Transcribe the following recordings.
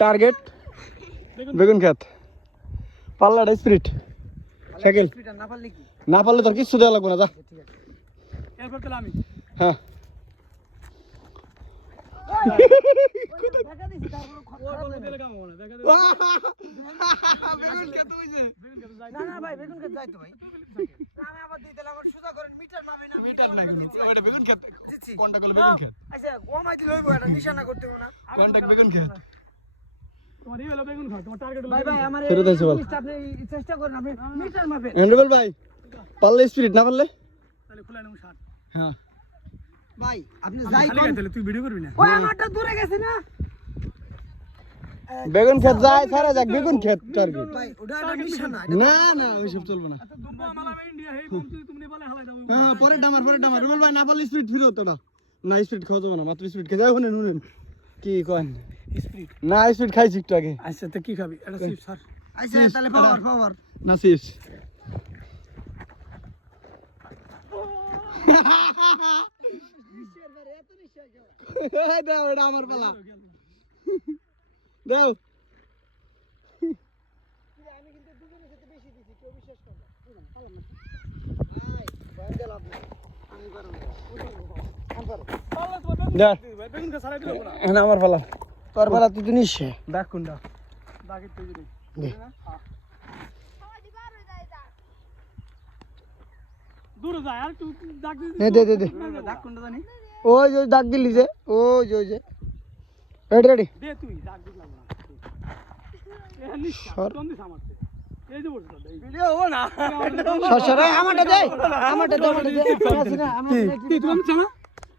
Target বেগুন ক্ষেত, পাল্লাটা স্পিরিট সাইকেল। না পারলে তোর কিচ্ছু দেওয়া লাগবে না, যা। হ্যাঁ ভাই, পারলে স্পিরিট, না পারলে হ্যাঁ ভাই আপনি যাই তাহলে তুই ভিডিও করবি না। ওই আমারটা দূরে গেছে না। বেগুন ক্ষেত যায়, সারা যাক বেগুন ক্ষেত টার্গেট। ভাই ওটা নিশানা না না ওইসব চলবে না। হ্যাঁ পরে ডামার রুবেল ভাই, না পারলে স্পিরিট ফিরে হতো না। না স্পিরিট খাওয়া যাবে না, মাত্র স্পিরিট খেয়ে যাও। নুনেন কি কন স্পিরিট না, স্পিরিট খাইছি একটু আগে। আচ্ছা তো কি খাবি? এটা চিপস স্যার। আচ্ছা তাহলে পাওয়ার না চিপস। দাও এটা আমার পালা, দাও। আমি কিন্তু দুজনের সাথে বেশি দিছি, কেউ বিশ্বাস করে না। আমার পালা, তোর বেলা তুই তো নিশ্চয় দেখ কোনটা দূরে যায় আর তুই দাগ দে দাগ কোনটা জানি? ওই যে দাগ দিলি যে, ওই যে রেডি দে তুই দাগ দিলাম না। এ নিশ্চয় কোন দিছ আমারতে? এই যে বলছ এই ভিডিও ও না। সরসরাই আমারটা দে আমি তুই তুমি জানা?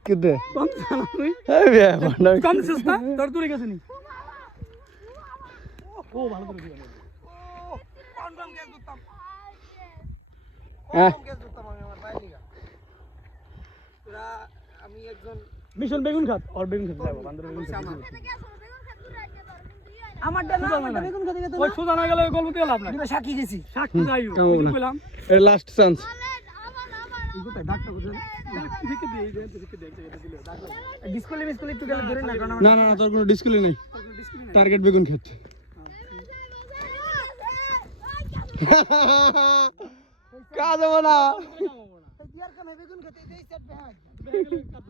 কিদে কোন জানা তুই? এই বে বন্ধ কোন সিস্তা তোর দূরে গেছে নি? ও ভালো করে দিও। কোন গ্যাস দিতাম হ্যাঁ গ্যাস দিতাম আমি আমার বাইরে লিগা। তোরা আমি একজন মিশন বেগুন খাত আর বেগুন খাত যাবো বান্দর বেগুন খাত। আমারটা না, আমারটা বেগুন খেতে গেছে ওই সোজা না গেলে গল্প দিয়ে লাভ নাই। না, সাক্ষী গেছি। সাক্ষী যাইও কেমন না? কইলাম এর লাস্ট চান্স। কোথায় ডাক্তার কোথায়? দেখে দে এই যে দেখে দে এটা দিলে ডাক্তার। ডিসপ্লে একটু গেলে ধরে না, কারণ না না না, তোর কোনো ডিসপ্লে নেই। ডিসপ্লে নাই। টার্গেট বেগুন ক্ষেত। কাজ হবে না। দিয়ার কামে বেগুন খেতে দেই সেট ভাই। দেখে গেলে কাজ